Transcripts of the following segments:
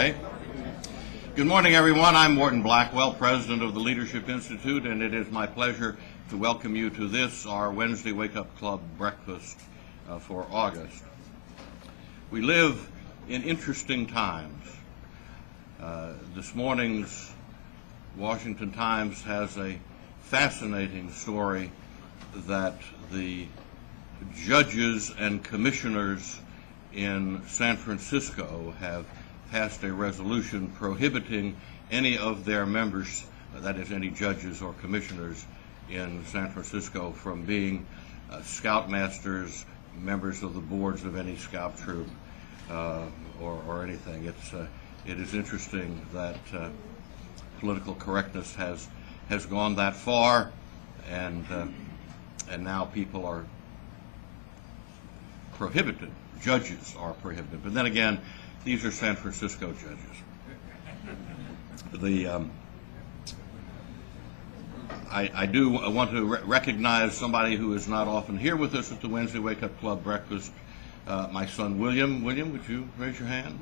Okay. Good morning, everyone. I'm Morton Blackwell, president of the Leadership Institute, and it is my pleasure to welcome you to this, our Wednesday Wake Up Club breakfast for August. We live in interesting times. This morning's Washington Times has a fascinating story that the judges and commissioners in San Francisco have passed a resolution prohibiting any of their members, that is, any judges or commissioners in San Francisco, from being scoutmasters, members of the boards of any scout troop, or anything. It is interesting that political correctness has gone that far, and now people are prohibited. Judges are prohibited. But then again, these are San Francisco judges. I do want to recognize somebody who is not often here with us at the Wednesday Wake Up Club breakfast, my son William. William, would you raise your hand?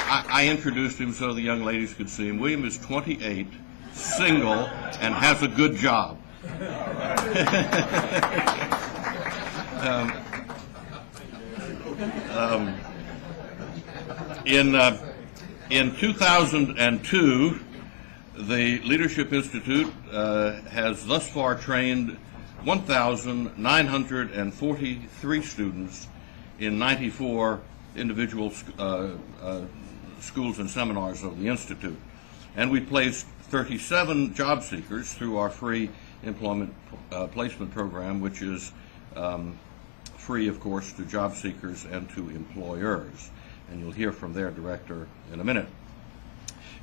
I introduced him so the young ladies could see him. William is 28, single, and has a good job. In 2002, the Leadership Institute has thus far trained 1,943 students in 94 individual schools and seminars of the Institute. And we placed 37 job seekers through our free employment placement program, which is free, of course, to job seekers and to employers. And you'll hear from their director in a minute.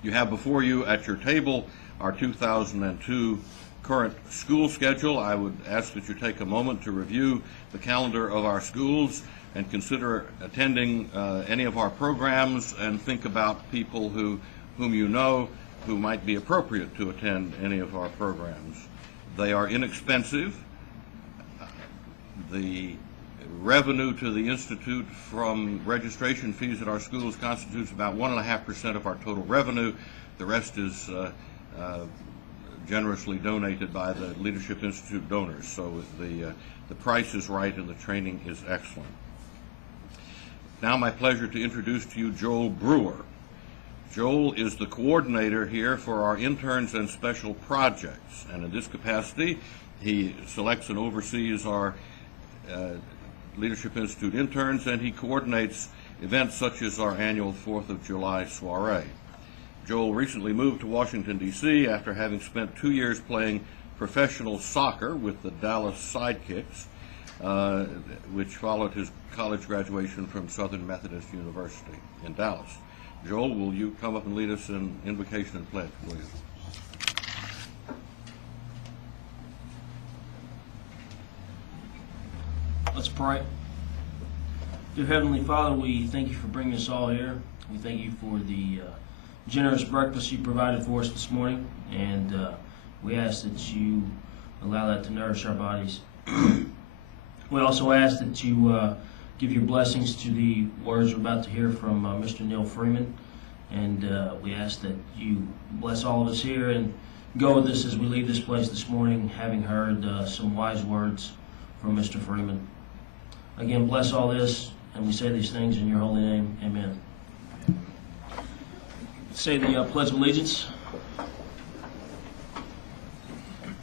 You have before you at your table our 2002 current school schedule. I would ask that you take a moment to review the calendar of our schools and consider attending any of our programs, and think about people whom you know who might be appropriate to attend any of our programs. They are inexpensive. The revenue to the Institute from registration fees at our schools constitutes about 1.5% of our total revenue. The rest is generously donated by the Leadership Institute donors. So the price is right and the training is excellent. Now my pleasure to introduce to you Joel Brewer. Joel is the coordinator here for our interns and special projects, and in this capacity he selects and oversees our Leadership Institute interns, and he coordinates events such as our annual 4th of July soiree. Joel recently moved to Washington, D.C. after having spent 2 years playing professional soccer with the Dallas Sidekicks, which followed his college graduation from Southern Methodist University in Dallas. Joel, will you come up and lead us in invocation and pledge, please? Let's pray. Dear Heavenly Father, we thank you for bringing us all here. We thank you for the generous breakfast you provided for us this morning, and we ask that you allow that to nourish our bodies. We also ask that you give your blessings to the words we're about to hear from Mr. Neal Freeman, and we ask that you bless all of us here and go with us as we leave this place this morning, having heard some wise words from Mr. Freeman. Again, bless all this, and we say these things in your holy name. Amen. Say the Pledge of Allegiance.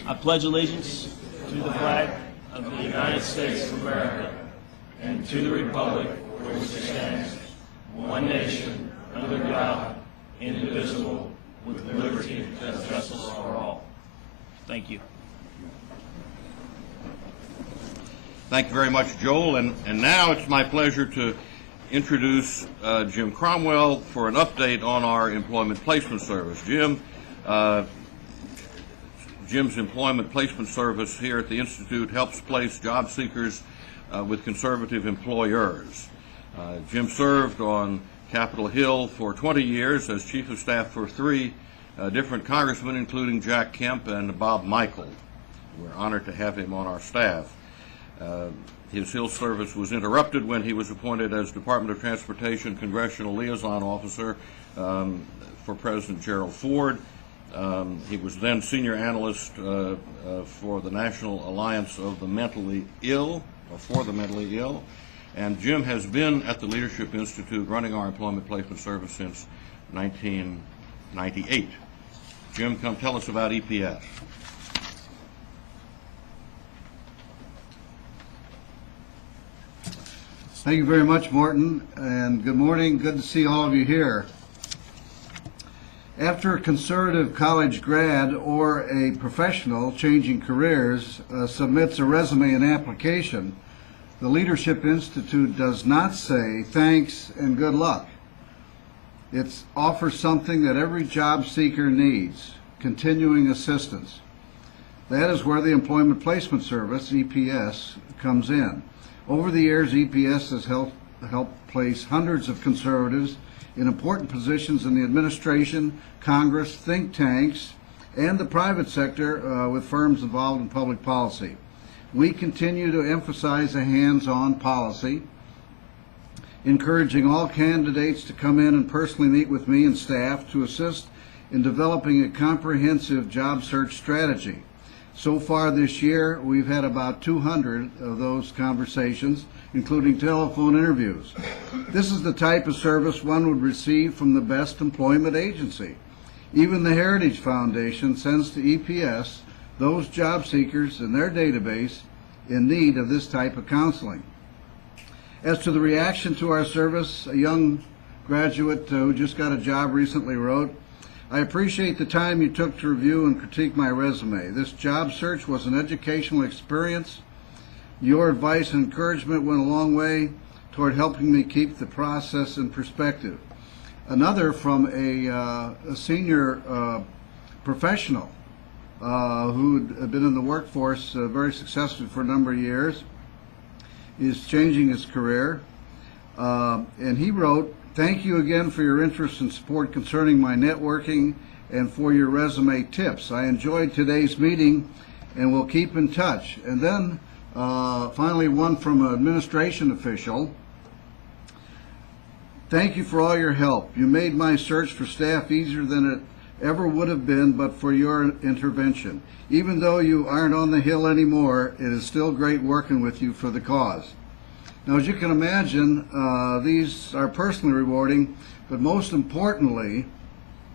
I pledge allegiance to the flag of the United States of America and to the republic for which it stands, one nation, under God, indivisible, with liberty and justice for all. Thank you. Thank you very much, Joel. And now it's my pleasure to introduce Jim Cromwell for an update on our employment placement service. Jim's employment placement service here at the Institute helps place job seekers with conservative employers. Jim served on Capitol Hill for 20 years as chief of staff for 3 different congressmen, including Jack Kemp and Bob Michael. We're honored to have him on our staff. His Hill service was interrupted when he was appointed as Department of Transportation Congressional Liaison Officer for President Gerald Ford. He was then Senior Analyst for the National Alliance of the Mentally Ill, or for the Mentally Ill. And Jim has been at the Leadership Institute running our employment placement service since 1998. Jim, come tell us about EPS. Thank you very much, Morton, and good morning. Good to see all of you here. After a conservative college grad or a professional changing careers submits a resume and application, the Leadership Institute does not say thanks and good luck. It offers something that every job seeker needs: continuing assistance. That is where the Employment Placement Service, EPS, comes in. Over the years, EPS has helped place hundreds of conservatives in important positions in the administration, Congress, think tanks, and the private sector with firms involved in public policy. We continue to emphasize a hands-on policy, encouraging all candidates to come in and personally meet with me and staff to assist in developing a comprehensive job search strategy. So far this year, we've had about 200 of those conversations, including telephone interviews. This is the type of service one would receive from the best employment agency. Even the Heritage Foundation sends to EPS those job seekers in their database in need of this type of counseling. As to the reaction to our service, a young graduate who just got a job recently wrote, "I appreciate the time you took to review and critique my resume. This job search was an educational experience. Your advice and encouragement went a long way toward helping me keep the process in perspective." Another from a senior professional who had been in the workforce very successfully for a number of years is changing his career. And he wrote, "Thank you again for your interest and support concerning my networking and for your resume tips. I enjoyed today's meeting and will keep in touch." And then finally, one from an administration official. "Thank you for all your help. You made my search for staff easier than it ever would have been but for your intervention. Even though you aren't on the Hill anymore, it is still great working with you for the cause." Now, as you can imagine, these are personally rewarding, but most importantly,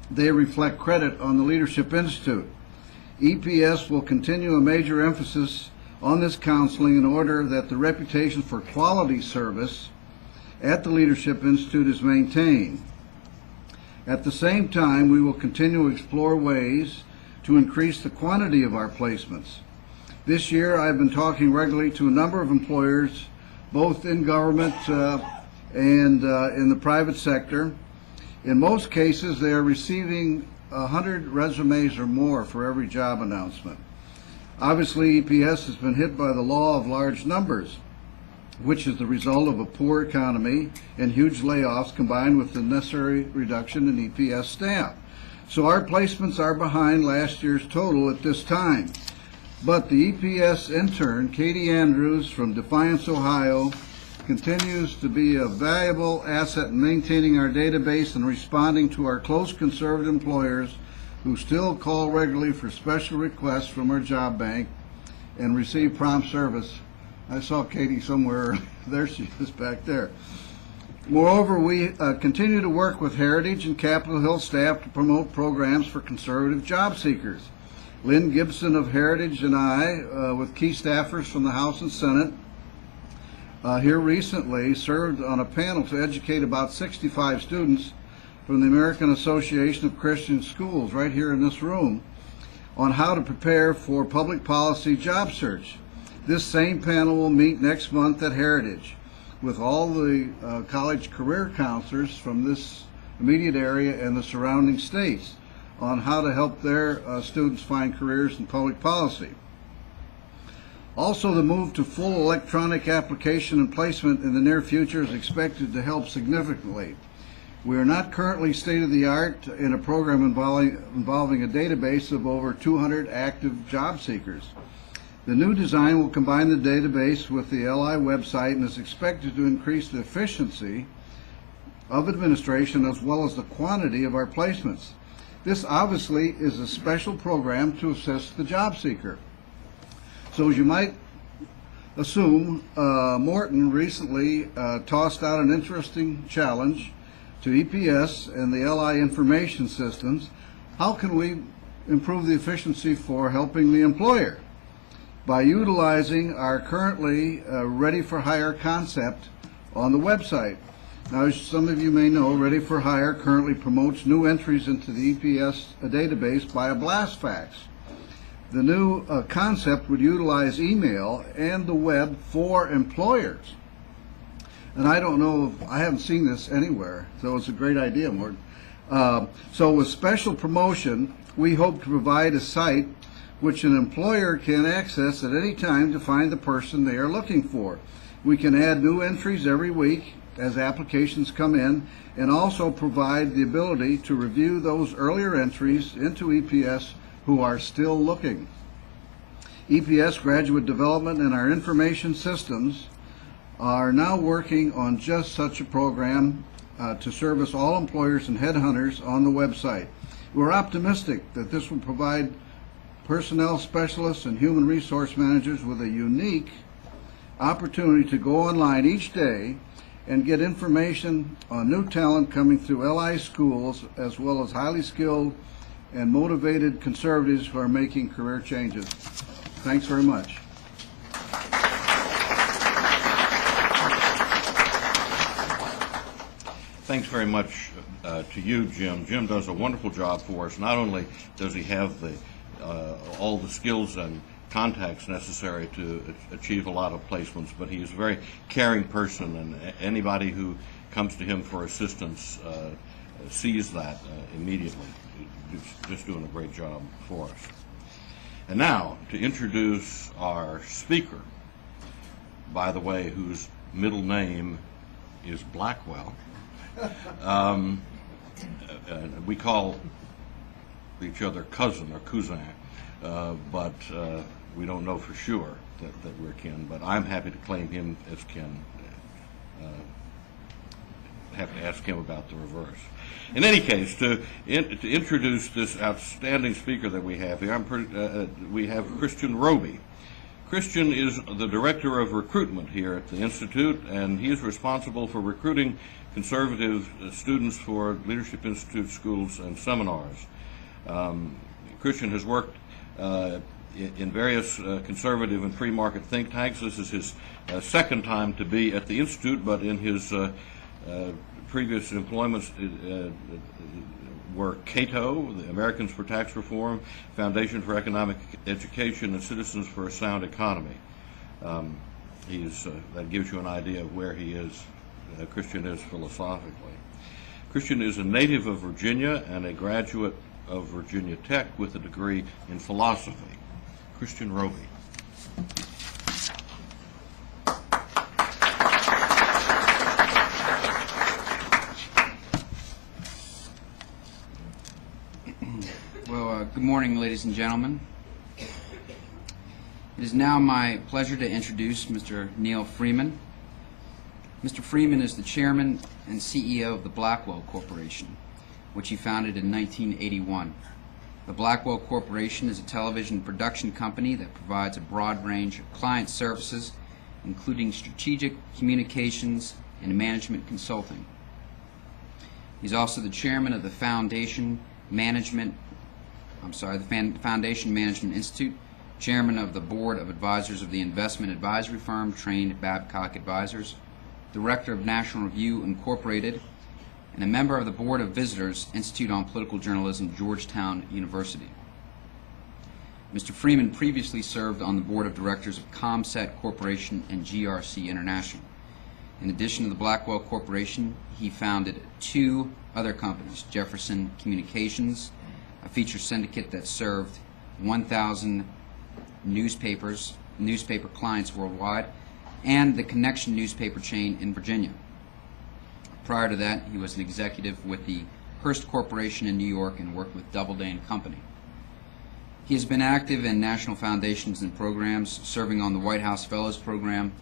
they reflect credit on the Leadership Institute. EPS will continue a major emphasis on this counseling in order that the reputation for quality service at the Leadership Institute is maintained. At the same time, we will continue to explore ways to increase the quantity of our placements. This year, I've been talking regularly to a number of employers, both in government and in the private sector. In most cases, they are receiving 100 resumes or more for every job announcement. Obviously, EPS has been hit by the law of large numbers, which is the result of a poor economy and huge layoffs combined with the necessary reduction in EPS staff. So our placements are behind last year's total at this time. But the EPS intern, Katie Andrews from Defiance, Ohio, continues to be a valuable asset in maintaining our database and responding to our close conservative employers who still call regularly for special requests from our job bank and receive prompt service. I saw Katie somewhere. There she is back there. Moreover, we continue to work with Heritage and Capitol Hill staff to promote programs for conservative job seekers. Lynn Gibson of Heritage and I, with key staffers from the House and Senate, here recently served on a panel to educate about 65 students from the American Association of Christian Schools right here in this room on how to prepare for public policy job search. This same panel will meet next month at Heritage with all the college career counselors from this immediate area and the surrounding states on how to help their students find careers in public policy. Also, the move to full electronic application and placement in the near future is expected to help significantly. We are not currently state-of-the-art in a program involving a database of over 200 active job seekers. The new design will combine the database with the LI website and is expected to increase the efficiency of administration as well as the quantity of our placements. This obviously is a special program to assist the job seeker. So as you might assume, Morton recently tossed out an interesting challenge to EPS and the LI information systems. How can we improve the efficiency for helping the employer? By utilizing our currently Ready for Hire concept on the website. Now, as some of you may know, Ready for Hire currently promotes new entries into the EPS database by a blast fax. The new concept would utilize email and the web for employers. And I don't know, I haven't seen this anywhere, so it's a great idea, Morton. So with special promotion, we hope to provide a site which an employer can access at any time to find the person they are looking for. We can add new entries every week as applications come in, and also provide the ability to review those earlier entries into EPS who are still looking. EPS Graduate Development and our information systems are now working on just such a program to service all employers and headhunters on the website. We're optimistic that this will provide personnel specialists and human resource managers with a unique opportunity to go online each day and get information on new talent coming through LI schools, as well as highly skilled and motivated conservatives who are making career changes. Thanks very much. Thanks very much to you, Jim. Jim does a wonderful job for us. Not only does he have all the skills and contacts necessary to achieve a lot of placements, but he is a very caring person, and anybody who comes to him for assistance sees that immediately. He's just doing a great job for us. And now, to introduce our speaker, by the way, whose middle name is Blackwell. We call each other cousin or cousin, but we don't know for sure that we're kin, but I'm happy to claim him as kin. Have to ask him about the reverse. In any case, to introduce this outstanding speaker that we have here, we have Christian Roby. Christian is the Director of Recruitment here at the Institute, and he is responsible for recruiting conservative students for Leadership Institute schools and seminars. Christian has worked in various conservative and free market think tanks. This is his second time to be at the Institute, but in his previous employments were Cato, the Americans for Tax Reform, Foundation for Economic Education, and Citizens for a Sound Economy. That gives you an idea of where he is, Christian is philosophically. Christian is a native of Virginia and a graduate of Virginia Tech with a degree in philosophy. Christian Roby. Well, good morning, ladies and gentlemen. It is now my pleasure to introduce Mr. Neal Freeman. Mr. Freeman is the chairman and CEO of the Blackwell Corporation, which he founded in 1981. The Blackwell Corporation is a television production company that provides a broad range of client services, including strategic communications and management consulting. He's also the chairman of the Foundation Management Institute, chairman of the board of advisors of the investment advisory firm trained at Babcock Advisors, director of National Review Incorporated, and a member of the Board of Visitors, Institute on Political Journalism, Georgetown University. Mr. Freeman previously served on the board of directors of ComSet Corporation and GRC International. In addition to the Blackwell Corporation, he founded two other companies, Jefferson Communications, a feature syndicate that served 1,000 newspaper clients worldwide, and the Connection newspaper chain in Virginia. Prior to that, he was an executive with the Hearst Corporation in New York and worked with Doubleday and Company. He has been active in national foundations and programs, serving on the White House Fellows Program,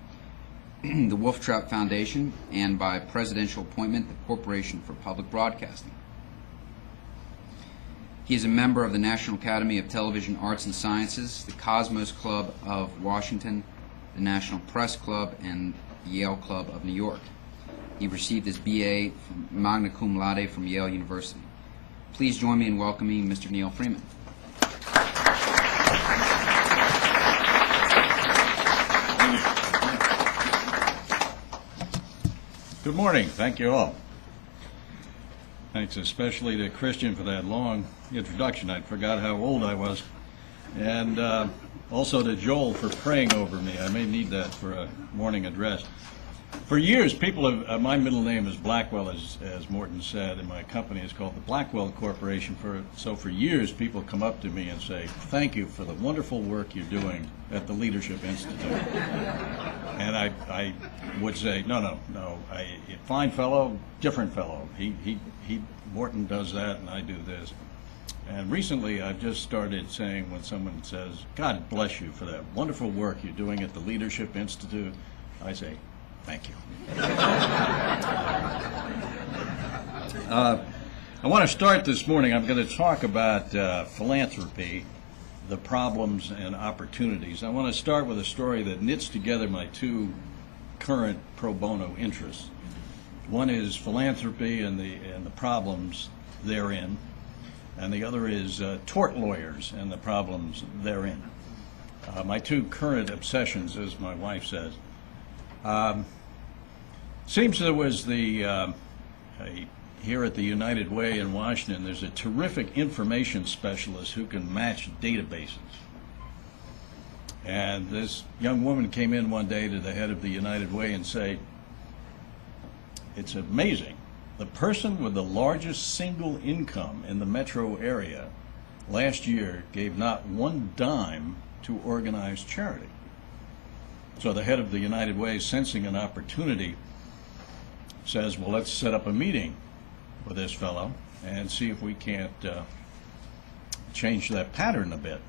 the Wolf Trap Foundation, and by presidential appointment, the Corporation for Public Broadcasting. He is a member of the National Academy of Television Arts and Sciences, the Cosmos Club of Washington, the National Press Club, and the Yale Club of New York. He received his BA magna cum laude from Yale University. Please join me in welcoming Mr. Neal Freeman. Good morning. Thank you all. Thanks especially to Christian for that long introduction. I forgot how old I was. And also to Joel for praying over me. I may need that for a morning address. For years, people have, my middle name is Blackwell, as Morton said, and my company is called the Blackwell Corporation. So for years, people come up to me and say, thank you for the wonderful work you're doing at the Leadership Institute. And I would say, no, fine fellow, different fellow. Morton does that and I do this. And recently I've just started saying, when someone says, God bless you for that wonderful work you're doing at the Leadership Institute, I say, thank you. I want to start this morning. I'm going to talk about philanthropy, the problems and opportunities. I want to start with a story that knits together my two current pro bono interests. One is philanthropy and the problems therein, and the other is tort lawyers and the problems therein. My two current obsessions, as my wife says. Seems there was here at the United Way in Washington, there's a terrific information specialist who can match databases. And this young woman came in one day to the head of the United Way and said, it's amazing. The person with the largest single income in the metro area last year gave not one dime to organized charity. So the head of the United Way, sensing an opportunity, says, well, let's set up a meeting with this fellow and see if we can't change that pattern a bit.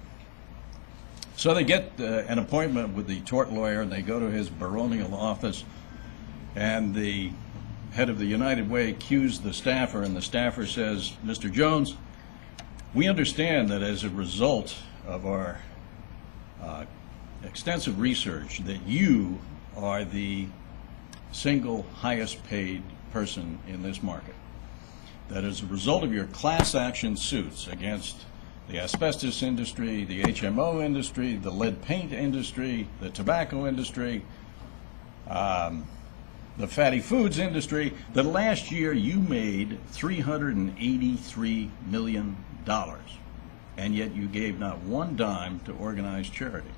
So they get an appointment with the tort lawyer, and they go to his baronial office, and the head of the United Way cues the staffer, and the staffer says, Mr. Jones, we understand that as a result of our extensive research that you are the single highest paid person in this market. That as a result of your class action suits against the asbestos industry, the HMO industry, the lead paint industry, the tobacco industry, the fatty foods industry, that last year you made $383 million, and yet you gave not one dime to organized charity.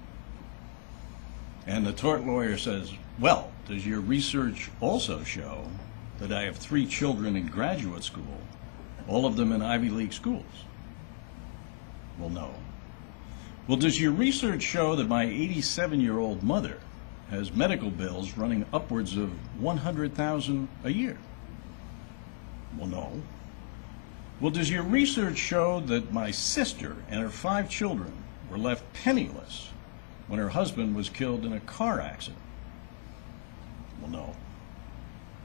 And the tort lawyer says, well, does your research also show that I have 3 children in graduate school, all of them in Ivy League schools? Well, no. Well, does your research show that my 87-year-old mother has medical bills running upwards of $100,000 a year? Well, no. Well, does your research show that my sister and her 5 children were left penniless when her husband was killed in a car accident? Well, no.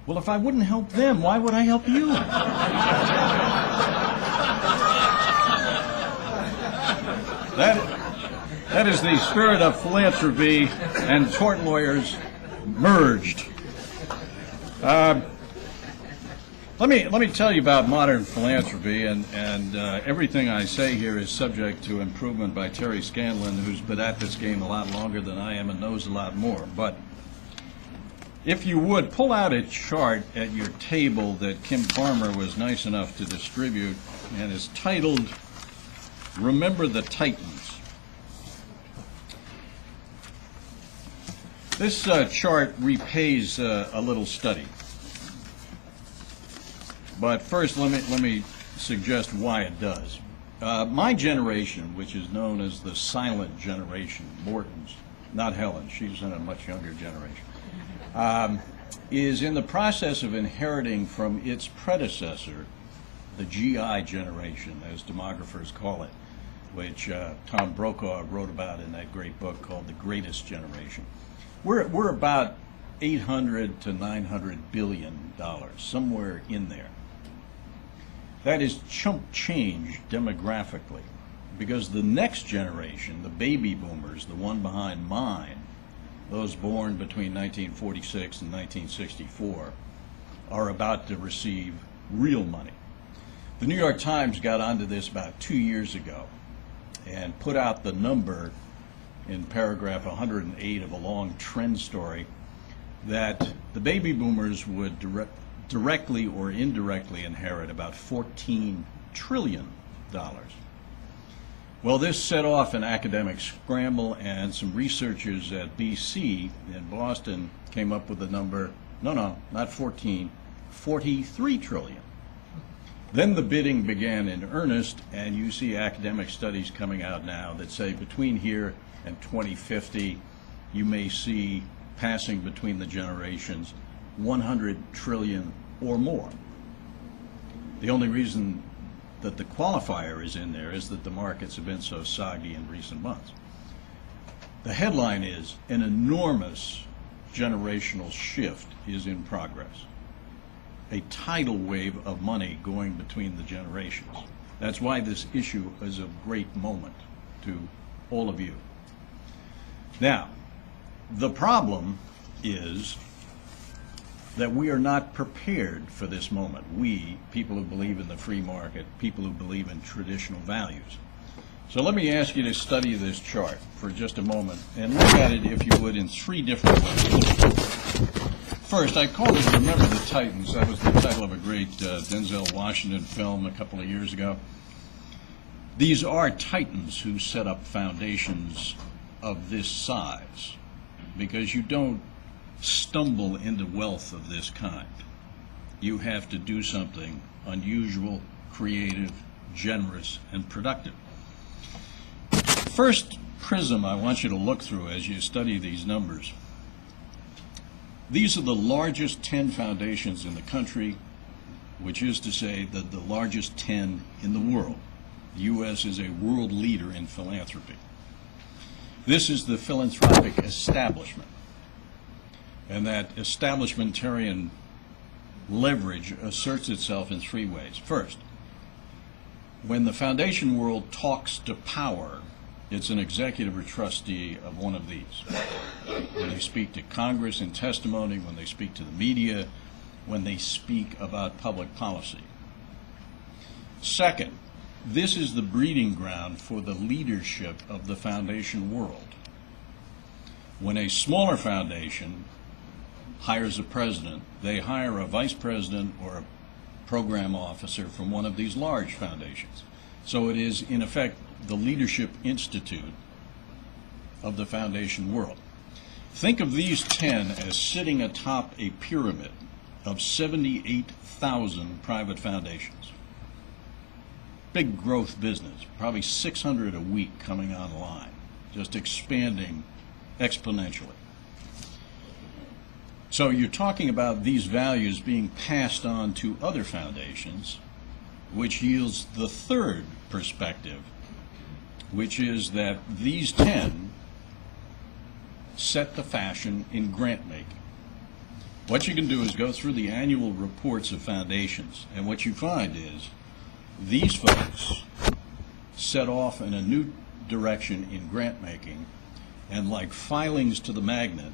Well, if I wouldn't help them, why would I help you? That is the spirit of philanthropy and tort lawyers merged. Let me tell you about modern philanthropy, and everything I say here is subject to improvement by Terry Scanlon, who's been at this game a lot longer than I am and knows a lot more. But if you would, pull out a chart at your table that Kim Farmer was nice enough to distribute, and is titled, Remember the Titans. This chart repays a little study. But first, let me suggest why it does. My generation, which is known as the silent generation, Morton's, not Helen, she's in a much younger generation, is in the process of inheriting from its predecessor, the GI generation, as demographers call it, which Tom Brokaw wrote about in that great book called The Greatest Generation. We're about 800 to 900 billion dollars, somewhere in there. That is chump change demographically, because the next generation, the baby boomers, the one behind mine, those born between 1946 and 1964, are about to receive real money. The New York Times got onto this about 2 years ago and put out the number in paragraph 108 of a long trend story that the baby boomers would directly or indirectly inherit about $14 trillion. Well, this set off an academic scramble, and some researchers at BC in Boston came up with the number, no, not 14, 43 trillion. Then the bidding began in earnest, and you see academic studies coming out now that say between here and 2050, you may see passing between the generations 100 trillion or more. The only reason that the qualifier is in there is that the markets have been so soggy in recent months. The headline is, an enormous generational shift is in progress. A tidal wave of money going between the generations. That's why this issue is a great moment to all of you. Now, the problem is that we are not prepared for this moment. We, people who believe in the free market, people who believe in traditional values. So let me ask you to study this chart for just a moment and look at it, if you would, in three different ways. First, I called it Remember the Titans. That was the title of a great Denzel Washington film a couple of years ago. These are titans who set up foundations of this size, because you don't stumble into wealth of this kind. You have to do something unusual, creative, generous, and productive. First prism I want you to look through as you study these numbers. These are the largest 10 foundations in the country, which is to say that the largest 10 in the world. The U.S. is a world leader in philanthropy. This is the philanthropic establishment. And that establishmentarian leverage asserts itself in three ways. First, when the foundation world talks to power, it's an executive or trustee of one of these. When they speak to Congress in testimony, when they speak to the media, when they speak about public policy. Second, this is the breeding ground for the leadership of the foundation world. When a smaller foundation hires a president, they hire a vice president or a program officer from one of these large foundations. So it is, in effect, the leadership institute of the foundation world. Think of these 10 as sitting atop a pyramid of 78,000 private foundations. Big growth business, probably 600 a week coming online, just expanding exponentially. So you're talking about these values being passed on to other foundations, which yields the third perspective, which is that these 10 set the fashion in grant making. What you can do is go through the annual reports of foundations, and what you find is these folks set off in a new direction in grant making, and like filings to the magnet,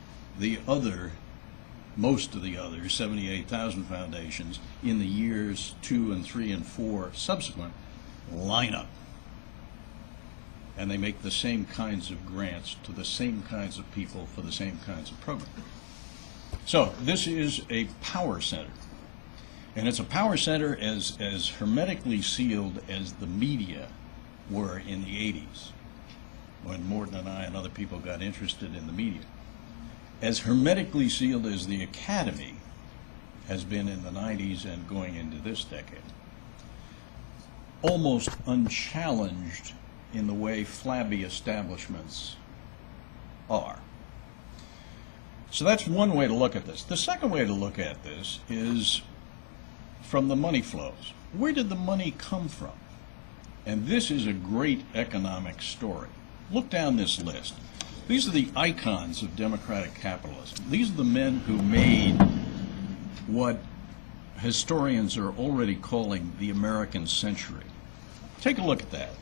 most of the other 78,000 foundations in the years 2 and 3 and 4 subsequent line up. And they make the same kinds of grants to the same kinds of people for the same kinds of programs. So this is a power center. And it's a power center as hermetically sealed as the media were in the 80s, when Morton and I and other people got interested in the media. As hermetically sealed as the academy has been in the 90s and going into this decade. Almost unchallenged in the way flabby establishments are. So that's one way to look at this. The second way to look at this is from the money flows. Where did the money come from? And this is a great economic story. Look down this list. These are the icons of democratic capitalism. These are the men who made what historians are already calling the American century. Take a look at that.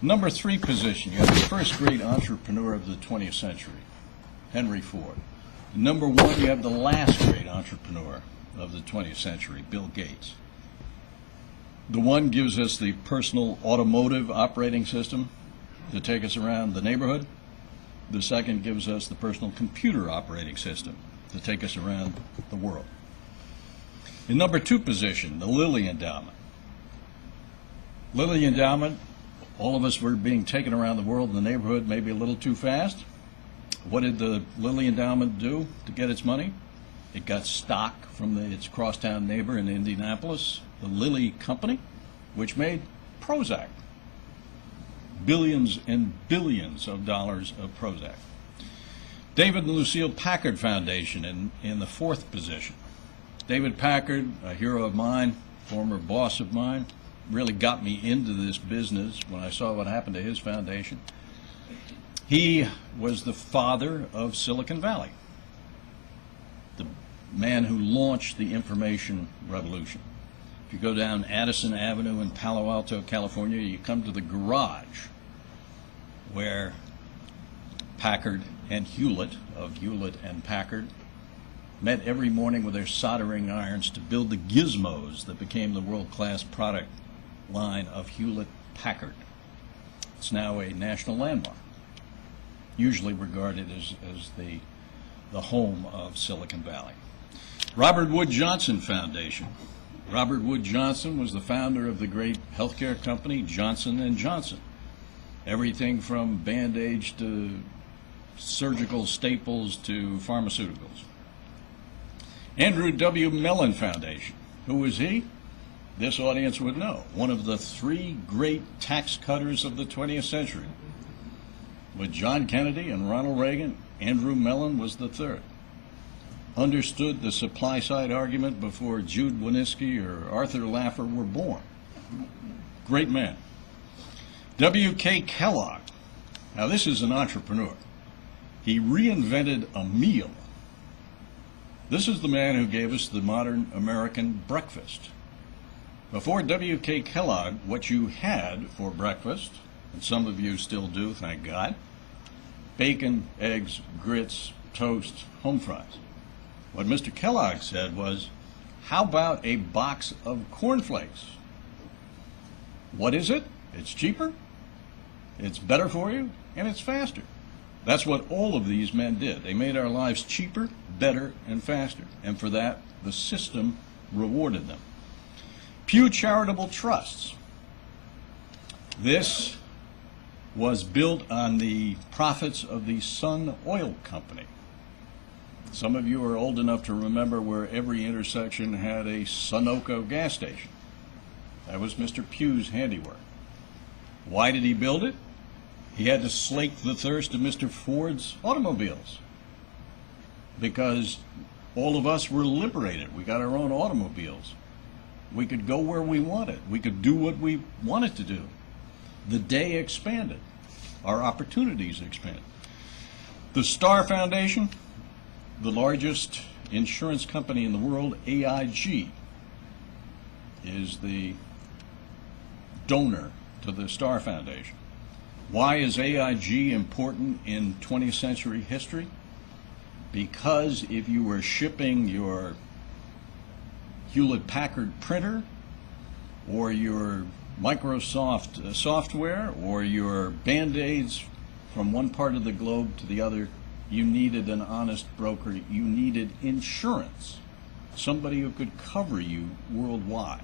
Number 3 position, you have the first great entrepreneur of the 20th century, Henry Ford. Number 1, you have the last great entrepreneur of the 20th century, Bill Gates. The one gives us the personal automotive operating system to take us around the neighborhood. The second gives us the personal computer operating system to take us around the world. In number 2 position, the Lilly Endowment. Lilly Endowment, all of us were being taken around the world in the neighborhood maybe a little too fast. What did the Lilly Endowment do to get its money? It got stock from its crosstown neighbor in Indianapolis, the Lilly Company, which made Prozac. Billions and billions of dollars of Prozac. David and Lucille Packard Foundation in the 4th position. David Packard, a hero of mine, former boss of mine, really got me into this business when I saw what happened to his foundation. He was the father of Silicon Valley, the man who launched the information revolution. If you go down Addison Avenue in Palo Alto, California, you come to the garage where Packard and Hewlett of Hewlett and Packard met every morning with their soldering irons to build the gizmos that became the world-class product line of Hewlett-Packard. It's now a national landmark, usually regarded as the home of Silicon Valley. Robert Wood Johnson Foundation. Robert Wood Johnson was the founder of the great healthcare company Johnson & Johnson. Everything from Band-Aids to surgical staples to pharmaceuticals. Andrew W. Mellon Foundation. Who was he? This audience would know. One of the 3 great tax cutters of the 20th century. With John Kennedy and Ronald Reagan, Andrew Mellon was the 3rd. Understood the supply side argument before Jude Wanniski or Arthur Laffer were born. Great man. W.K. Kellogg. Now this is an entrepreneur. He reinvented a meal. This is the man who gave us the modern American breakfast. Before W.K. Kellogg, what you had for breakfast, and some of you still do, thank God, bacon, eggs, grits, toast, home fries. What Mr. Kellogg said was, how about a box of cornflakes? What is it? It's cheaper, it's better for you, and it's faster. That's what all of these men did. They made our lives cheaper, better, and faster. And for that, the system rewarded them. Pew Charitable Trusts. This was built on the profits of the Sun Oil Company. Some of you are old enough to remember where every intersection had a Sunoco gas station. That was Mr. Pew's handiwork. Why did he build it? He had to slake the thirst of Mr. Ford's automobiles, because all of us were liberated. We got our own automobiles. We could go where we wanted. We could do what we wanted to do. The day expanded. Our opportunities expanded. The Star Foundation, the largest insurance company in the world, AIG, is the donor to the Star Foundation. Why is AIG important in 20th century history? Because if you were shipping your Hewlett-Packard printer or your Microsoft software or your Band-Aids from one part of the globe to the other, you needed an honest broker. You needed insurance, somebody who could cover you worldwide,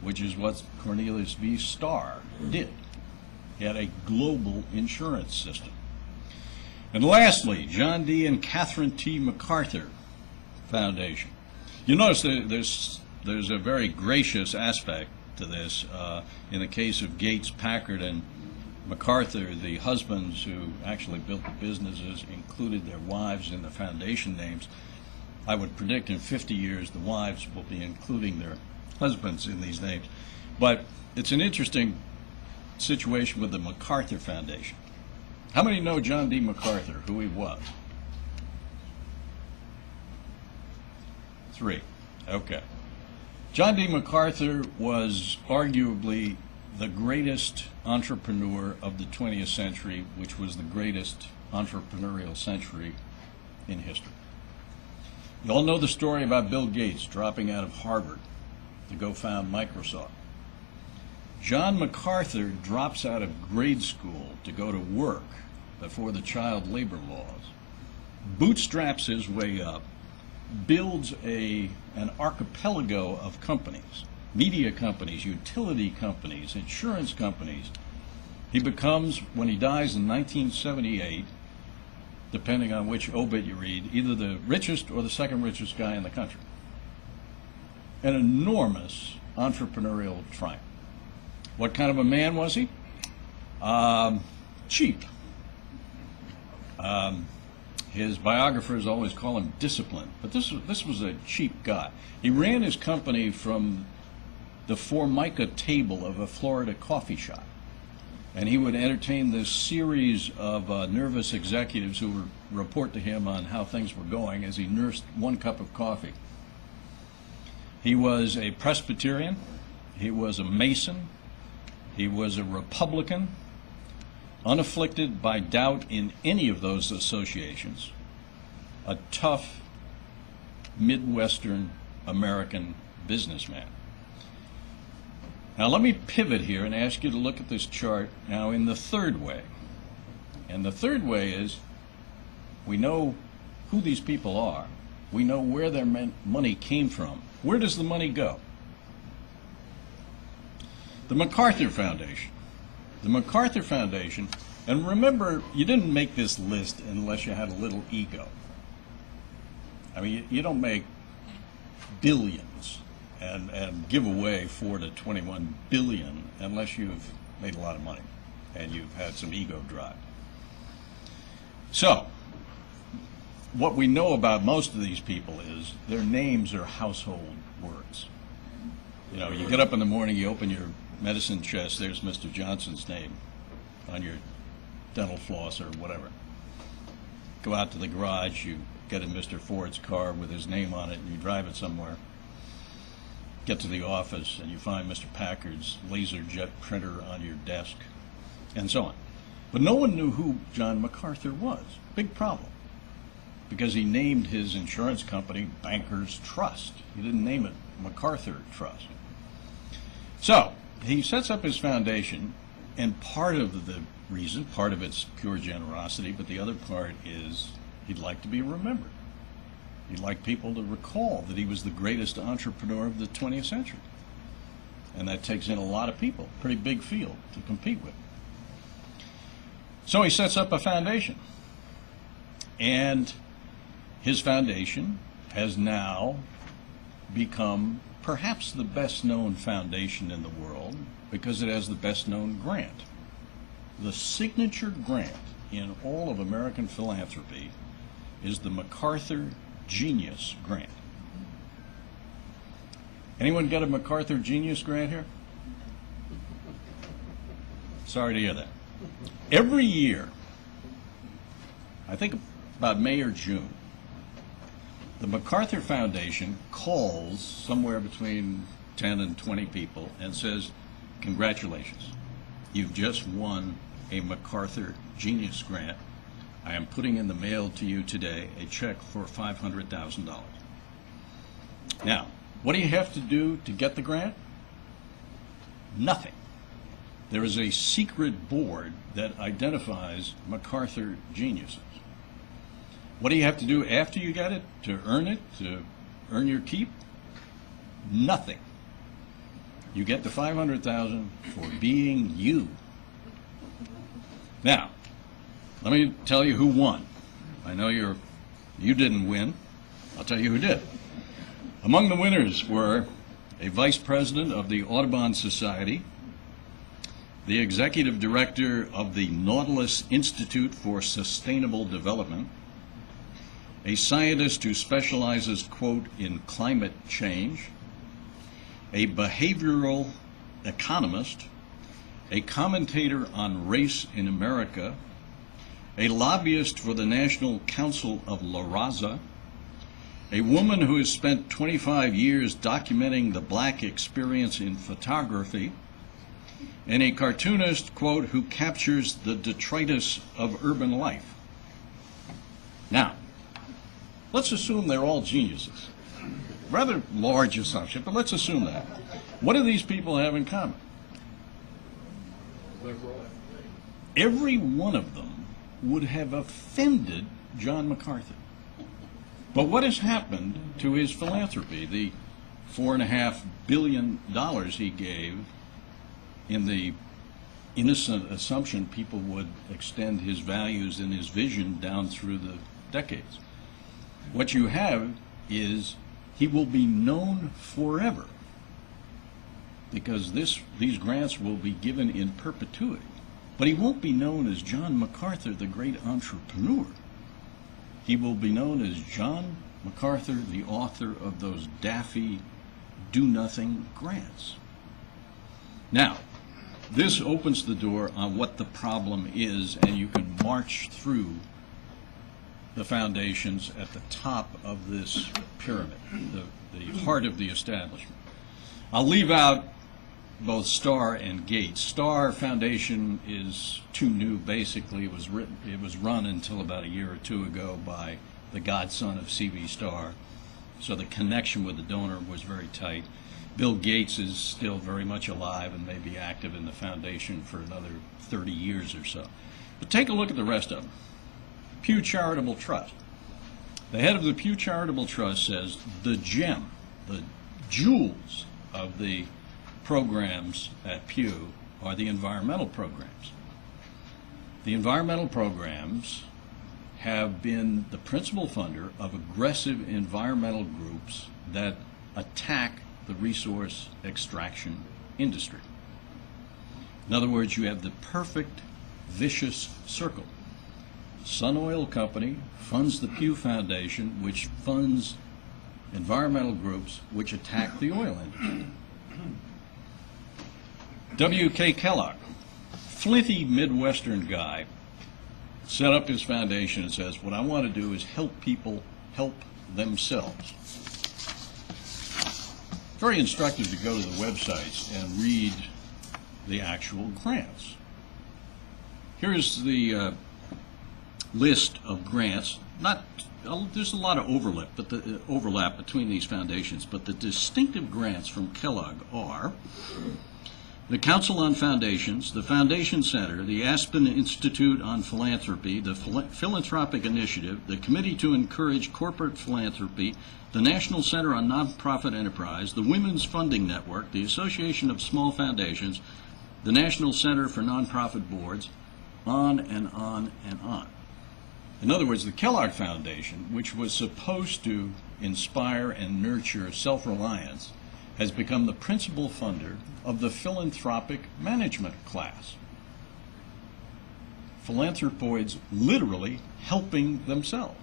which is what Cornelius V. Starr did. He had a global insurance system. And lastly, John D. and Catherine T. MacArthur Foundation. You notice there's a very gracious aspect to this. In the case of Gates, Packard, and MacArthur, the husbands who actually built the businesses included their wives in the foundation names. I would predict in 50 years the wives will be including their husbands in these names. But it's an interesting situation with the MacArthur Foundation. How many know John D. MacArthur, who he was? 3. Okay. John D. MacArthur was arguably the greatest entrepreneur of the 20th century, which was the greatest entrepreneurial century in history. You all know the story about Bill Gates dropping out of Harvard to go found Microsoft. John MacArthur drops out of grade school to go to work before the child labor laws, bootstraps his way up, builds an archipelago of companies, media companies, utility companies, insurance companies. He becomes, when he dies in 1978, depending on which obit you read, either the richest or the second richest guy in the country. An enormous entrepreneurial triumph. What kind of a man was he? Cheap. His biographers always call him disciplined, but this was a cheap guy. He ran his company from the Formica table of a Florida coffee shop, and he would entertain this series of nervous executives who would report to him on how things were going as he nursed one cup of coffee. He was a Presbyterian, he was a Mason, he was a Republican, unafflicted by doubt in any of those associations, a tough Midwestern American businessman. Now let me pivot here and ask you to look at this chart now in the third way. And the third way is, we know who these people are. We know where their money came from. Where does the money go? The MacArthur Foundation. The MacArthur Foundation, and remember, you didn't make this list unless you had a little ego. I mean, you don't make billions and give away $4 to $21 billion unless you've made a lot of money and you've had some ego drive. So, what we know about most of these people is their names are household words. You know, you get up in the morning, you open your medicine chest, there's Mr. Johnson's name on your dental floss or whatever. Go out to the garage, you get in Mr. Ford's car with his name on it, and you drive it somewhere. Get to the office, and you find Mr. Packard's LaserJet printer on your desk, and so on. But no one knew who John MacArthur was. Big problem. Because he named his insurance company Bankers Trust. He didn't name it MacArthur Trust. So, he sets up his foundation, and part of the reason, part of it's pure generosity, but the other part is he'd like to be remembered. He'd like people to recall that he was the greatest entrepreneur of the 20th century. And that takes in a lot of people, pretty big field to compete with. So he sets up a foundation. And his foundation has now become perhaps the best known foundation in the world because it has the best known grant. The signature grant in all of American philanthropy is the MacArthur Genius Grant. Anyone got a MacArthur Genius Grant here? Sorry to hear that. Every year, I think about May or June, the MacArthur Foundation calls somewhere between 10 and 20 people and says, congratulations, you've just won a MacArthur Genius Grant. I am putting in the mail to you today a check for $500,000. Now, what do you have to do to get the grant? Nothing. There is a secret board that identifies MacArthur geniuses. What do you have to do after you get it to earn your keep? Nothing. You get the $500,000 for being you. Now, let me tell you who won. I know you didn't win. I'll tell you who did. Among the winners were a vice president of the Audubon Society, the executive director of the Nadales Institute for Sustainable Development, a scientist who specializes, quote, in climate change, a behavioral economist, a commentator on race in America, a lobbyist for the National Council of La Raza, a woman who has spent 25 years documenting the black experience in photography, and a cartoonist, quote, who captures the detritus of urban life. Now, let's assume they're all geniuses. Rather large assumption, but let's assume that. What do these people have in common? Every one of them would have offended John MacArthur. But what has happened to his philanthropy, the $4.5 billion he gave in the innocent assumption people would extend his values and his vision down through the decades? What you have is he will be known forever because these grants will be given in perpetuity. But he won't be known as John MacArthur, the great entrepreneur. He will be known as John MacArthur, the author of those daffy, do-nothing grants. Now, this opens the door on what the problem is, and you can march through the foundations at the top of this pyramid, the heart of the establishment. I'll leave out both Starr and Gates. Starr Foundation is too new, basically. It was run until about a year or two ago by the godson of C.V. Starr, so the connection with the donor was very tight. Bill Gates is still very much alive and may be active in the foundation for another 30 years or so. But take a look at the rest of them. Pew Charitable Trust. The head of the Pew Charitable Trust says the gem, the jewels of the programs at Pew are the environmental programs. The environmental programs have been the principal funder of aggressive environmental groups that attack the resource extraction industry. In other words, you have the perfect vicious circle. Sun Oil Company funds the Pew Foundation, which funds environmental groups which attack the oil industry. W.K. Kellogg, flinty Midwestern guy, set up his foundation and says, what I want to do is help people help themselves. Very instructive to go to the websites and read the actual grants. Here's the list of grants. There's a lot of overlap between these foundations, but the distinctive grants from Kellogg are the Council on Foundations, the Foundation Center, the Aspen Institute on Philanthropy, the Philanthropic Initiative, the Committee to Encourage Corporate Philanthropy, the National Center on Nonprofit Enterprise, the Women's Funding Network, the Association of Small Foundations, the National Center for Nonprofit Boards, on and on and on. In other words, the Kellogg Foundation, which was supposed to inspire and nurture self-reliance, has become the principal funder of the philanthropic management class. Philanthropoids literally helping themselves.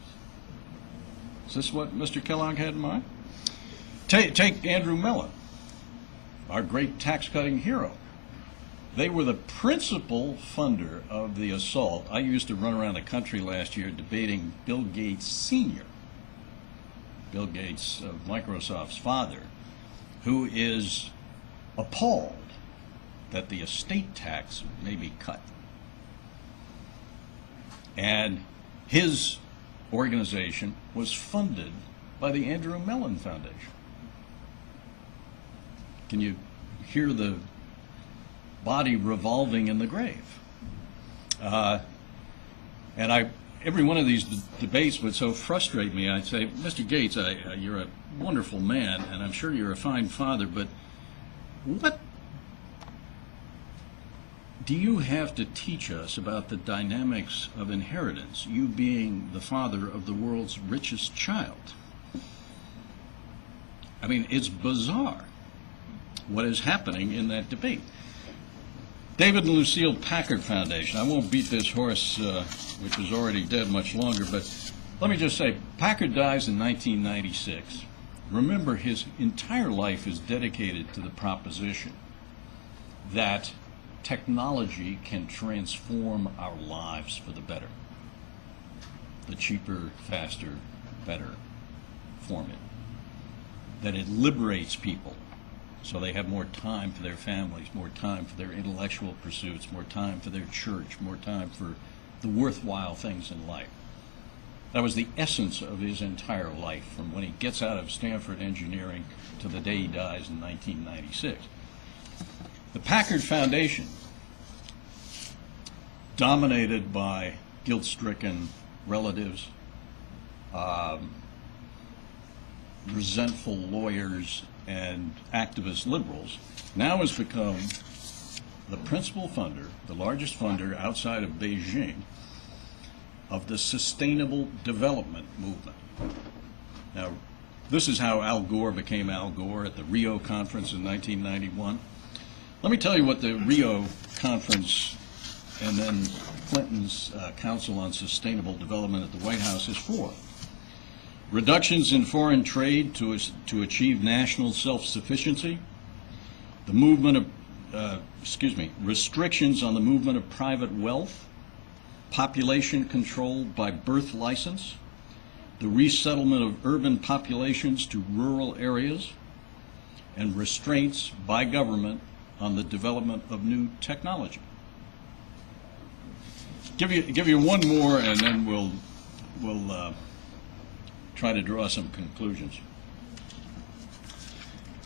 Is this what Mr. Kellogg had in mind? Take Andrew Mellon, our great tax-cutting hero. They were the principal funder of the assault. I used to run around the country last year debating Bill Gates Sr., Bill Gates of Microsoft's father, who is appalled that the estate tax may be cut. And his organization was funded by the Andrew Mellon Foundation. Can you hear the body revolving in the grave? And every one of these debates would so frustrate me. I'd say, Mr. Gates, you're a wonderful man, and I'm sure you're a fine father, but what do you have to teach us about the dynamics of inheritance, you being the father of the world's richest child? I mean, it's bizarre what is happening in that debate. David and Lucille Packard Foundation. I won't beat this horse, which is already dead much longer, but let me just say, Packard dies in 1996. Remember, his entire life is dedicated to the proposition that technology can transform our lives for the better. The cheaper, faster, better formula. That it liberates people so they have more time for their families, more time for their intellectual pursuits, more time for their church, more time for the worthwhile things in life. That was the essence of his entire life, from when he gets out of Stanford Engineering to the day he dies in 1996. The Packard Foundation, dominated by guilt-stricken relatives, resentful lawyers, and activist liberals, now has become the principal funder, the largest funder outside of Beijing, of the sustainable development movement. Now, this is how Al Gore became Al Gore at the Rio conference in 1991. Let me tell you what the Rio conference and then Clinton's Council on Sustainable Development at the White House is for. Reductions in foreign trade to achieve national self-sufficiency, the movement of, restrictions on the movement of private wealth, population control by birth license, the resettlement of urban populations to rural areas, and restraints by government on the development of new technology. Give you one more, and then we'll try to draw some conclusions.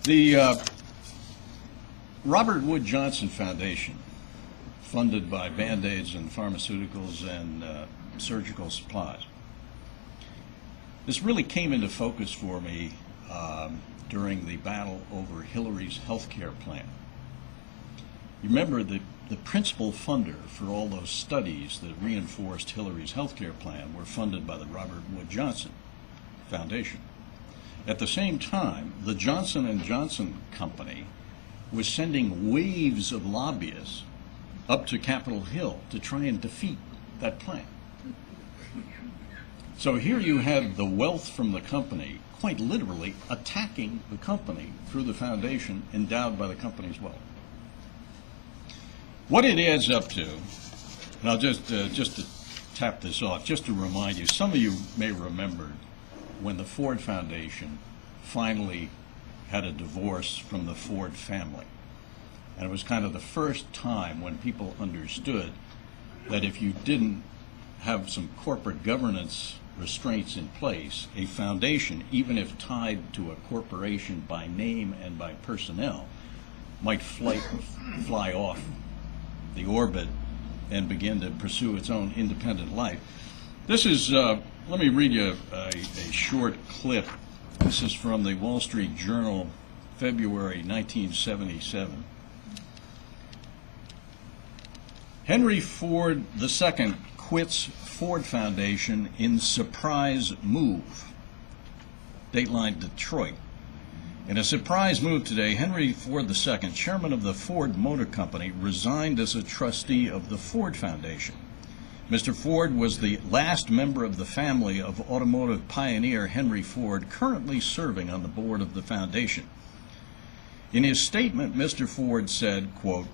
The Robert Wood Johnson Foundation, funded by Band-Aids and pharmaceuticals and surgical supplies. This really came into focus for me during the battle over Hillary's health care plan. You remember the principal funder for all those studies that reinforced Hillary's health care plan were funded by the Robert Wood Johnson Foundation. At the same time, the Johnson & Johnson company was sending waves of lobbyists up to Capitol Hill to try and defeat that plan. So here you had the wealth from the company quite literally attacking the company through the foundation endowed by the company's wealth. What it adds up to, and I'll just to tap this off, just to remind you, some of you may remember when the Ford Foundation finally had a divorce from the Ford family. And it was kind of the first time when people understood that if you didn't have some corporate governance restraints in place, a foundation, even if tied to a corporation by name and by personnel, might fly off the orbit and begin to pursue its own independent life. This is, let me read you a short clip. This is from the Wall Street Journal, February 1977. Henry Ford II quits Ford Foundation in surprise move. Dateline Detroit. In a surprise move today, Henry Ford II, chairman of the Ford Motor Company, resigned as a trustee of the Ford Foundation. Mr. Ford was the last member of the family of automotive pioneer Henry Ford, currently serving on the board of the foundation. In his statement, Mr. Ford said, quote,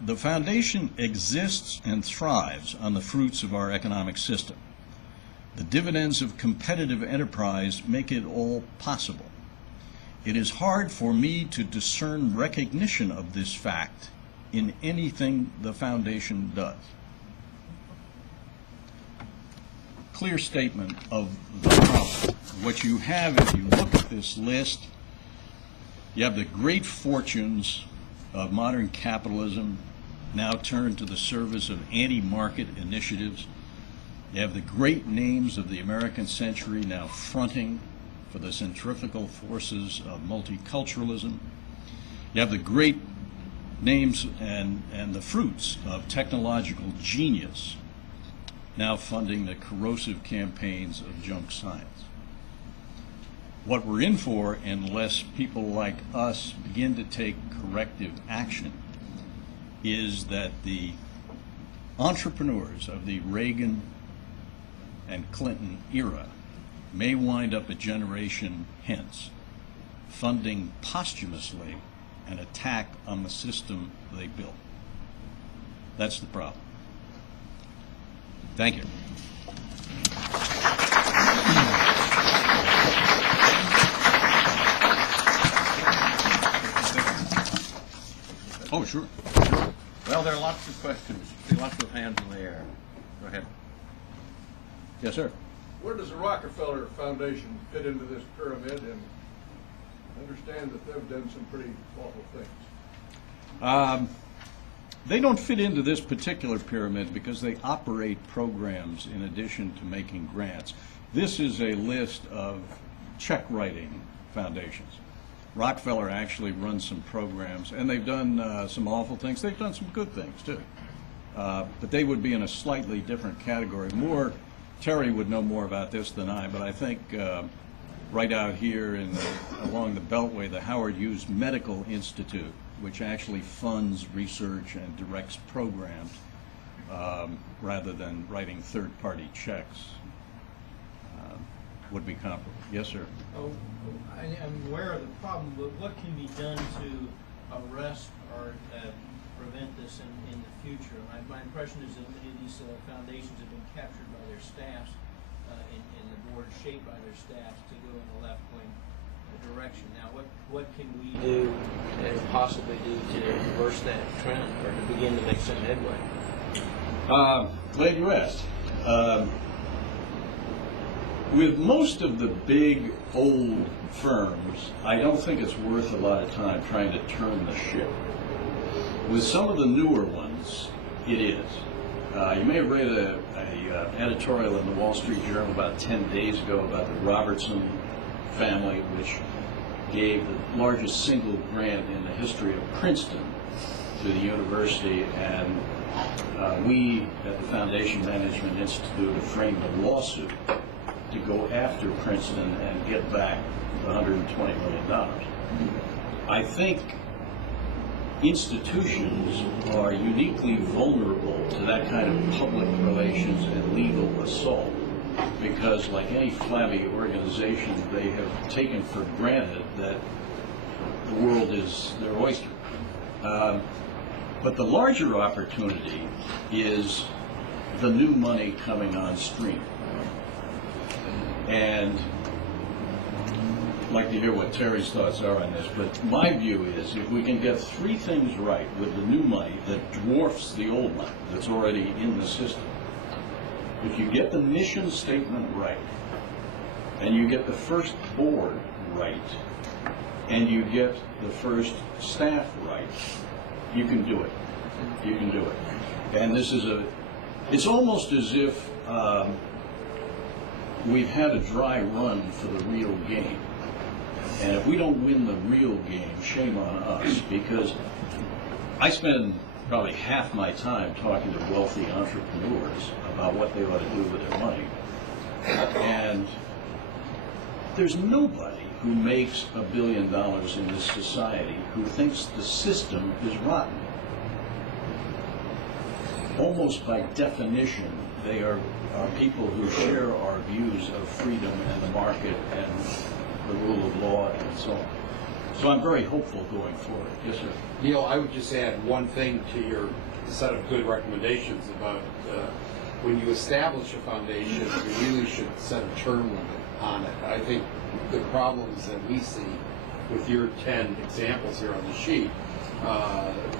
"The foundation exists and thrives on the fruits of our economic system. The dividends of competitive enterprise make it all possible. It is hard for me to discern recognition of this fact in anything the foundation does." Clear statement of the problem. What you have, if you look at this list, you have the great fortunes of modern capitalism now turned to the service of anti-market initiatives. You have the great names of the American century now fronting for the centrifugal forces of multiculturalism. You have the great names and the fruits of technological genius now funding the corrosive campaigns of junk science. What we're in for, unless people like us begin to take corrective action, is that the entrepreneurs of the Reagan and Clinton era may wind up a generation hence funding posthumously an attack on the system they built. That's the problem. Thank you. Oh, sure. Well, there are lots of questions. See lots of hands in the air. Go ahead. Yes, sir. Where does the Rockefeller Foundation fit into this pyramid? And understand that they've done some pretty awful things. They don't fit into this particular pyramid because they operate programs in addition to making grants. This is a list of check-writing foundations. Rockefeller actually runs some programs, and they've done some awful things. They've done some good things, too. But they would be in a slightly different category. Terry would know more about this than I, but I think right out here along the Beltway, the Howard Hughes Medical Institute, which actually funds research and directs programs rather than writing third-party checks, would be comparable. Yes, sir. Oh, I'm aware of the problem, but what can be done to arrest or prevent this in the future? My impression is that many of these foundations have been captured by their staffs, and the board shaped by their staffs to go in the left-wing direction. Now, what can we do and possibly do to reverse that trend or to begin to make some headway? Glad you asked. With most of the big old firms, I don't think it's worth a lot of time trying to turn the ship. With some of the newer ones, it is. You may have read an editorial in the Wall Street Journal about 10 days ago about the Robertson family, which gave the largest single grant in the history of Princeton to the university, and we at the Foundation Management Institute have framed a lawsuit to go after Princeton and get back $120 million. I think institutions are uniquely vulnerable to that kind of public relations and legal assault because, like any flabby organization, they have taken for granted that the world is their oyster. But the larger opportunity is the new money coming on stream. And I'd like to hear what Terry's thoughts are on this, but my view is if we can get three things right with the new money that dwarfs the old money that's already in the system, if you get the mission statement right, and you get the first board right, and you get the first staff right, you can do it. You can do it. And this is it's almost as if we've had a dry run for the real game. And if we don't win the real game, shame on us, because I spend probably half my time talking to wealthy entrepreneurs about what they ought to do with their money. And there's nobody who makes $1 billion in this society who thinks the system is rotten. Almost by definition, they are people who share our views of freedom and the market and the rule of law and so on. So I'm very hopeful going forward. Yes, sir. Neal, I would just add one thing to your set of good recommendations about when you establish a foundation, you really should set a term limit on it. I think the problems that we see with your 10 examples here on the sheet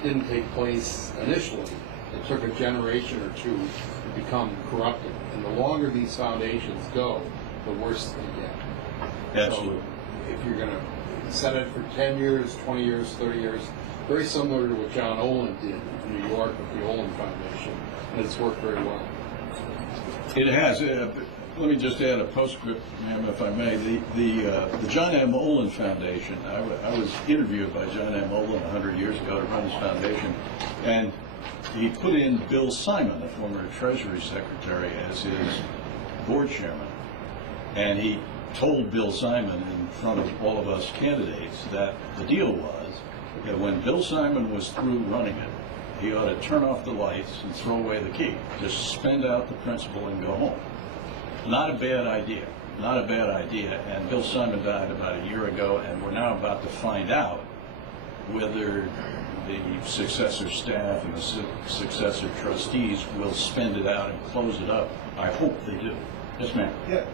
didn't take place initially. It took a generation or two to become corrupted. And the longer these foundations go, the worse they get. Absolutely. So if you're going to set it for 10 years, 20 years, 30 years, very similar to what John Olin did in New York with the Olin Foundation, and it's worked very well. It has. Let me just add a postscript, ma'am, if I may. The John M. Olin Foundation, I was interviewed by John M. Olin 100 years ago to run his foundation, and he put in Bill Simon, a former Treasury Secretary, as his board chairman. And he told Bill Simon in front of all of us candidates that the deal was that when Bill Simon was through running it, he ought to turn off the lights and throw away the key. Just spend out the principal and go home. Not a bad idea. Not a bad idea. And Bill Simon died about a year ago, and we're now about to find out whether the successor staff and the successor trustees will spend it out and close it up. I hope they do. Yes, ma'am. Yeah.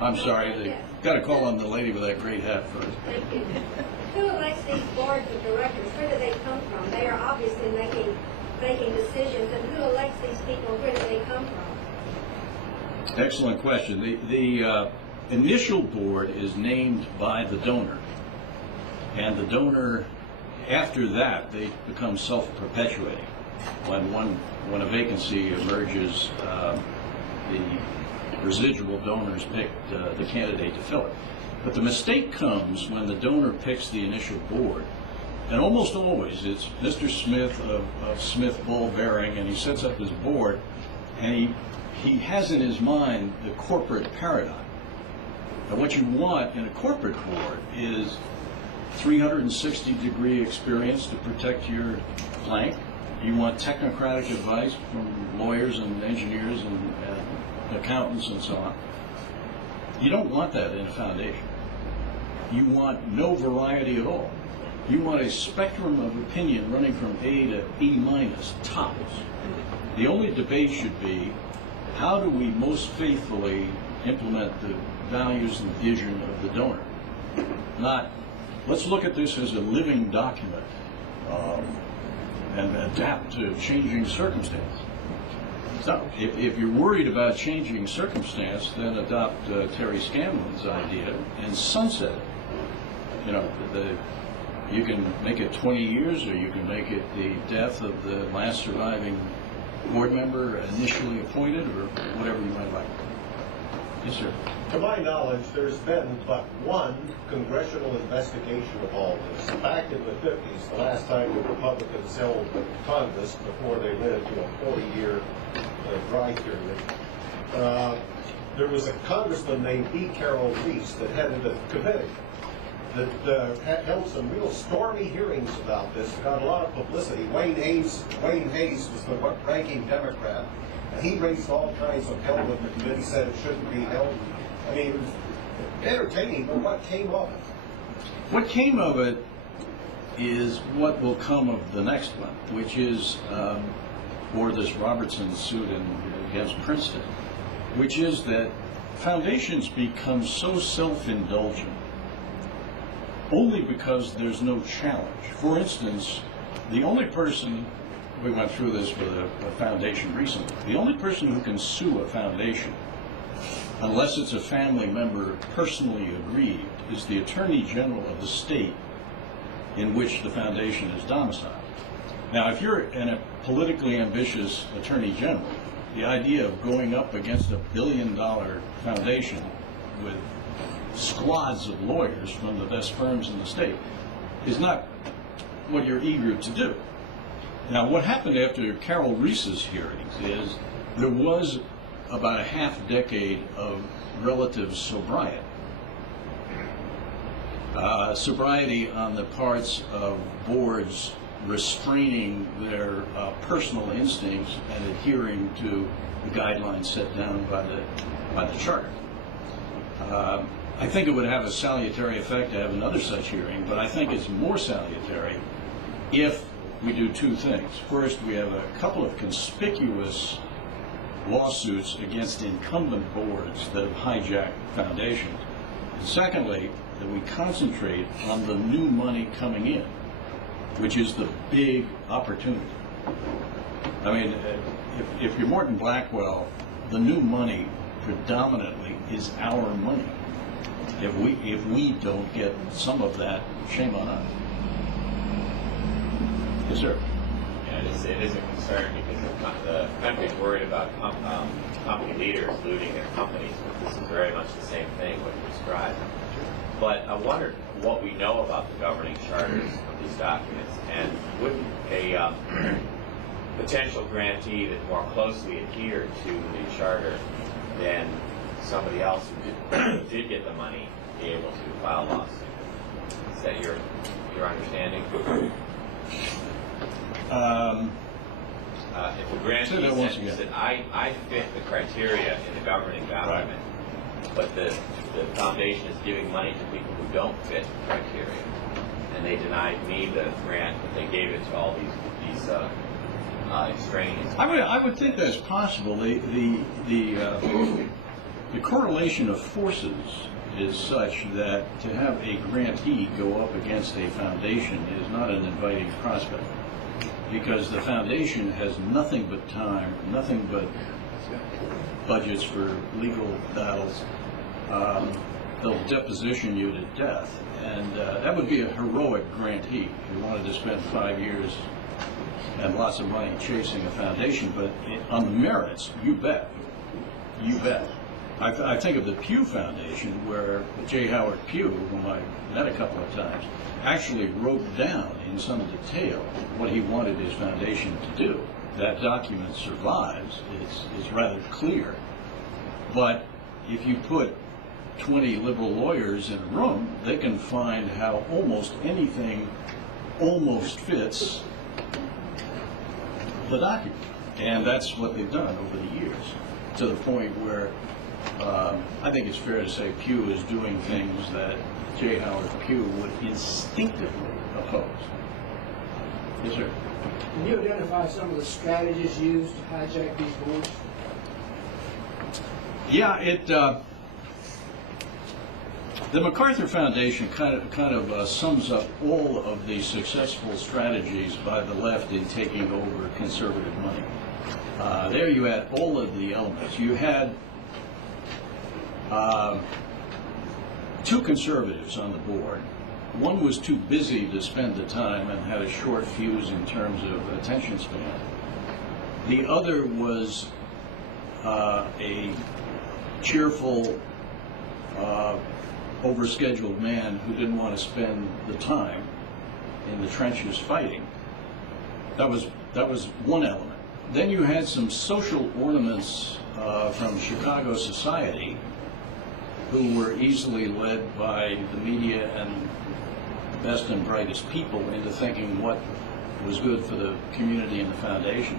I'm sorry, they got to call on the lady with that great hat first. Thank you. Who elects these boards of directors? Where do they come from? They are obviously making decisions, and who elects these people? Where do they come from? Excellent question. The initial board is named by the donor, and the donor, after that, they become self-perpetuating. When a vacancy emerges, the residual donors pick the candidate to fill it. But the mistake comes when the donor picks the initial board, and almost always it's Mr. Smith of Smith Ball Bearing, and he sets up his board, and he has in his mind the corporate paradigm. And what you want in a corporate board is 360-degree experience to protect your flank. You want technocratic advice from lawyers and engineers and accountants and so on. You don't want that in a foundation. You want no variety at all. You want a spectrum of opinion running from A to E- tops. The only debate should be, how do we most faithfully implement the values and vision of the donor? Not, let's look at this as a living document and adapt to changing circumstance. So, if you're worried about changing circumstance, then adopt Terry Scanlon's idea and sunset it. You know, you can make it 20 years, or you can make it the death of the last surviving board member initially appointed, or whatever you might like. Yes, sir. To my knowledge, there's been but one congressional investigation of all this. Back in the 50s, the last time the Republicans held Congress before they went into a 40-year dry period, there was a congressman named E. Carroll Reese that headed a committee that held some real stormy hearings about this, got a lot of publicity. Wayne Hayes was the ranking Democrat, and he raised all kinds of hell when the committee said it shouldn't be held. I mean, it was entertaining, but what came of it? What came of it is what will come of the next one, which is, or this Robertson suit against Princeton, which is that foundations become so self-indulgent only because there's no challenge. For instance, the only person, we went through this with a foundation recently, the only person who can sue a foundation, unless it's a family member personally aggrieved, is the Attorney General of the state in which the foundation is domiciled. Now, if you're a politically ambitious Attorney General, the idea of going up against $1 billion foundation with squads of lawyers from the best firms in the state is not what you're eager to do. Now, what happened after Carroll Reese's hearings is there was about a half-decade of relative sobriety. Sobriety on the parts of boards restraining their personal instincts and adhering to the guidelines set down by the charter. I think it would have a salutary effect to have another such hearing, but I think it's more salutary if we do two things. First, we have a couple of conspicuous lawsuits against incumbent boards that have hijacked foundations. And secondly, that we concentrate on the new money coming in, which is the big opportunity. I mean, if you're Morton Blackwell, the new money predominantly is our money. If we don't get some of that, shame on us. Yes, sir. And it is a concern because the country's worried about company leaders looting their companies, but this is very much the same thing, what you described. But I wondered what we know about the governing charters of these documents, and wouldn't a potential grantee that more closely adhered to the charter than somebody else who did get the money be able to file a lawsuit? Is that your understanding? If a grantee said I fit the criteria in the governing document, but the foundation is giving money to people who don't fit the criteria, and they denied me the grant, but they gave it to all these extraneous. I would think that's possible. The correlation of forces is such that to have a grantee go up against a foundation is not an inviting prospect, because the foundation has nothing but time, nothing but budgets for legal battles. They'll deposition you to death, and that would be a heroic grantee if you wanted to spend 5 years and lots of money chasing a foundation. But on the merits, you bet. You bet. I think of the Pew Foundation, where J. Howard Pew, whom I met a couple of times, actually wrote down in some detail what he wanted his foundation to do. That document survives. It's rather clear. But if you put 20 liberal lawyers in a room, they can find how almost anything almost fits the document. And that's what they've done over the years, to the point where I think it's fair to say Pew is doing things that J. Howard Pew would instinctively oppose. Yes, sir. Can you identify some of the strategies used to hijack these boards? Yeah, the MacArthur Foundation kind of sums up all of the successful strategies by the left in taking over conservative money. There you had all of the elements. You had two conservatives on the board. One was too busy to spend the time and had a short fuse in terms of attention span. The other was a cheerful, overscheduled man who didn't want to spend the time in the trenches fighting. That was one element. Then you had some social ornaments from Chicago society who were easily led by the media and the best and brightest people into thinking what was good for the community and the foundation.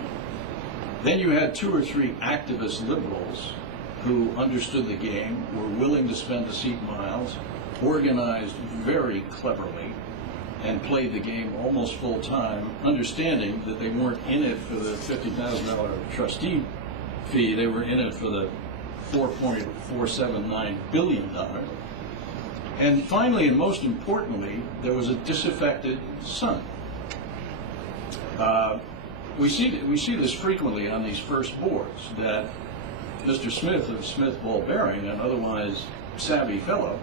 Then you had 2 or 3 activist liberals who understood the game, were willing to spend the seat miles, organized very cleverly, and played the game almost full time, understanding that they weren't in it for the $50,000 trustee fee, they were in it for the $4.479 billion. And finally, and most importantly, there was a disaffected son. We see this frequently on these first boards, that Mr. Smith of Smith Ball Bearing, an otherwise savvy fellow,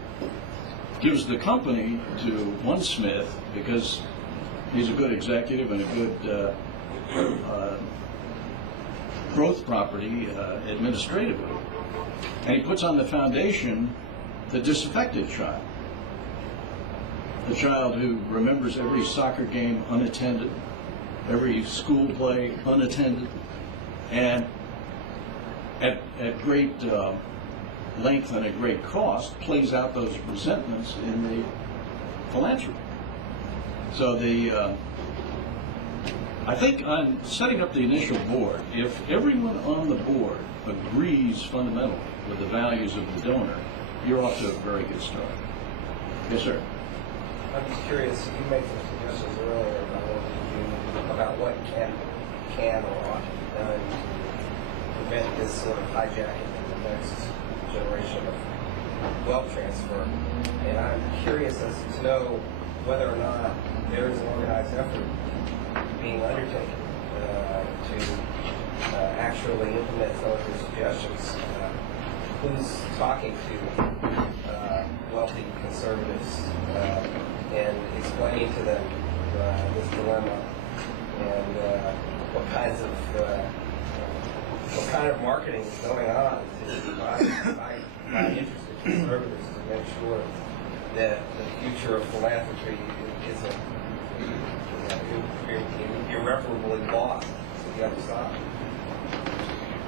gives the company to one Smith because he's a good executive and a good growth property administratively. And he puts on the foundation the disaffected child. The child who remembers every soccer game unattended, every school play unattended, and at great length and at great cost plays out those resentments in the philanthropy. So I think on setting up the initial board, if everyone on the board agrees fundamentally with the values of the donor, you're off to a very good start. Yes, sir. I'm just curious, you made some suggestions earlier about what can or ought to be done to prevent this sort of hijacking in the next generation of wealth transfer. And I'm curious as to know whether or not there is an organized effort being undertaken to actually implement some of your suggestions. Who's talking to wealthy conservatives and explaining to them this dilemma, and what kind of marketing is going on to by interested conservatives to make sure that the future of philanthropy isn't irreparably lost to the other side.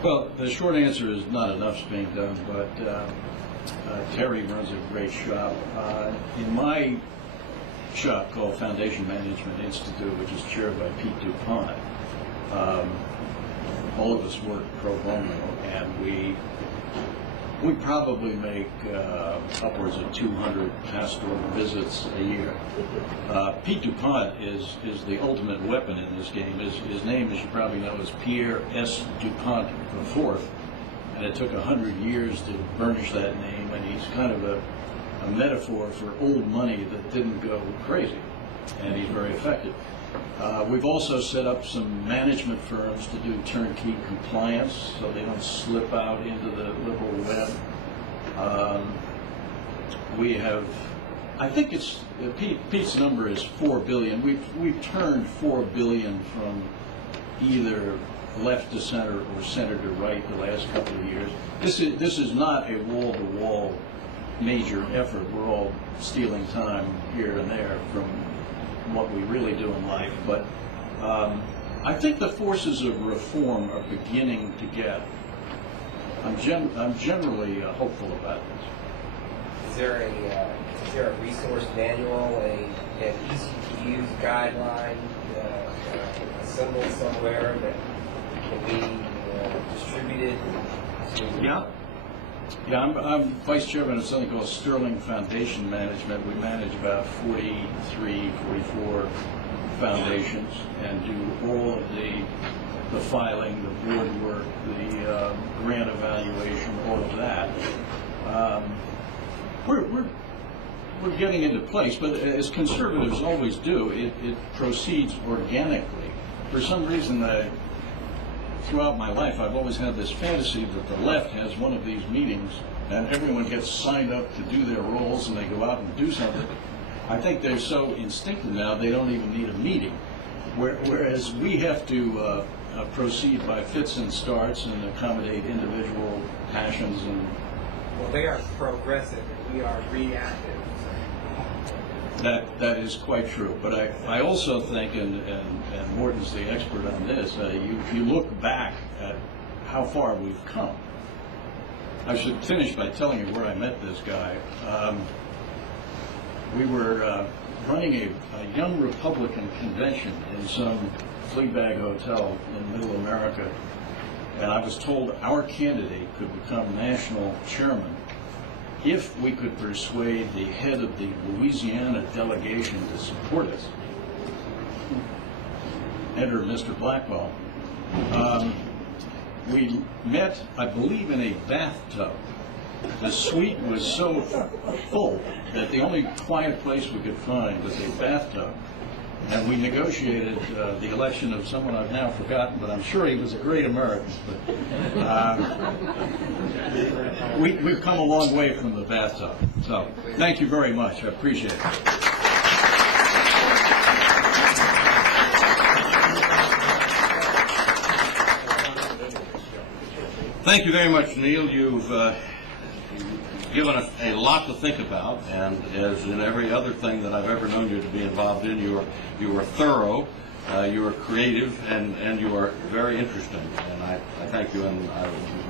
Well, the short answer is not enough's being done, but Terry runs a great shop. In my shop called Foundation Management Institute, which is chaired by Pete DuPont, all of us work pro bono, and we We probably make upwards of 200 pastoral visits a year. Pete DuPont is the ultimate weapon in this game. His name, as you probably know, is Pierre S. DuPont IV, and it took 100 years to burnish that name, and he's kind of a metaphor for old money that didn't go crazy, and he's very effective. We've also set up some management firms to do turnkey compliance so they don't slip out into the liberal web. We have, I think it's, Pete's number is $4 billion. We've turned $4 billion from either left to center or center to right the last couple of years. This is not a wall-to-wall major effort. We're all stealing time here and there from what we really do in life, but I think the forces of reform are beginning to get. I'm generally hopeful about this. Is there a resource manual, an easy to use guideline, a symbol somewhere that can be distributed to? Yeah, I'm vice chairman of something called Sterling Foundation Management. We manage about 43, 44 foundations and do all of the filing, the board work, the grant evaluation, all of that. We're getting into place, but as conservatives always do, it proceeds organically. For some reason, throughout my life, I've always had this fantasy that the left has one of these meetings and everyone gets signed up to do their roles and they go out and do something. I think they're so instinctive now they don't even need a meeting. Whereas we have to proceed by fits and starts and accommodate individual passions and... Well, they are progressive and we are reactive. That is quite true, but I also think, and Morton's the expert on this, you look back at how far we've come. I should finish by telling you where I met this guy. We were running a young Republican convention in some flea bag hotel in Middle America, and I was told our candidate could become national chairman if we could persuade the head of the Louisiana delegation to support us. Enter Mr. Blackwell. We met, I believe, in a bathtub. The suite was so full that the only quiet place we could find was a bathtub. And we negotiated the election of someone I've now forgotten, but I'm sure he was a great American. But we've come a long way from the bathtub. So thank you very much. I appreciate it. Thank you very much, Neal. You've given us a lot to think about, and as in every other thing that I've ever known you to be involved in, you are thorough, you are creative, and you are very interesting. And I thank you. And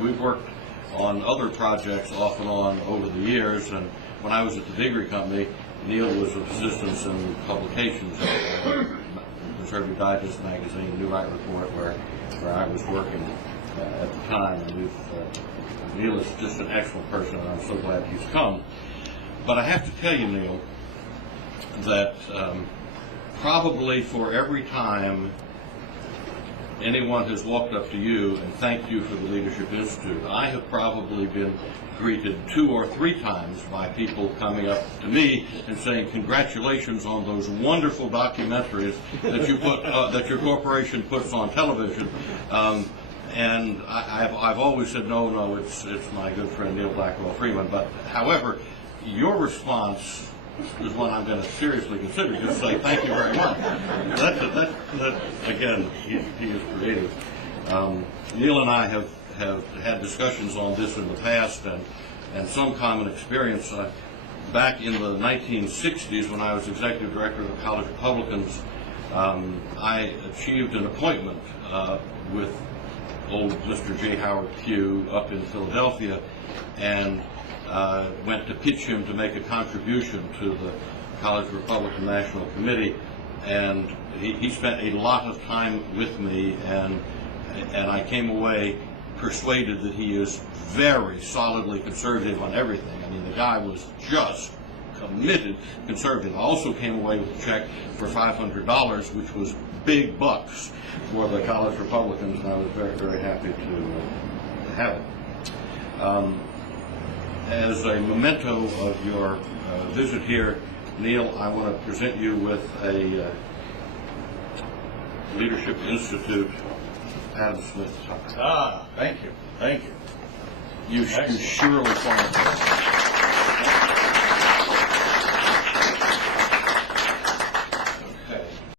we've worked on other projects off and on over the years. And when I was at the Biggery Company, Neal was of assistance in publications, Conservative Digest magazine, New Right Report, where I was working at the time. And Neal is just an excellent person, and I'm so glad he's come. But I have to tell you, Neal, that probably for every time anyone has walked up to you and thanked you for the Leadership Institute, I have probably been greeted 2 or 3 times by people coming up to me and saying, "Congratulations on those wonderful documentaries that you put, that your corporation puts on television." And I've always said, no, it's my good friend Neal Blackwell Freeman. But however, your response is one I'm going to seriously consider. Just say thank you very much. That again, he is creative. Neal and I have had discussions on this in the past, and some common experience. Back in the 1960s, when I was executive director of the College of Republicans, I achieved an appointment with old Mr. J. Howard Pugh up in Philadelphia, and went to pitch him to make a contribution to the College Republican National Committee, and he spent a lot of time with me, and I came away persuaded that he is very solidly conservative on everything. I mean, the guy was just committed conservative. I also came away with a check for $500, which was big bucks for the college Republicans, and I was very, very happy to have it. As a memento of your visit here, Neal, I want to present you with a Leadership Institute Adam Smith. Ah, thank you. Thank you. You surely qualify.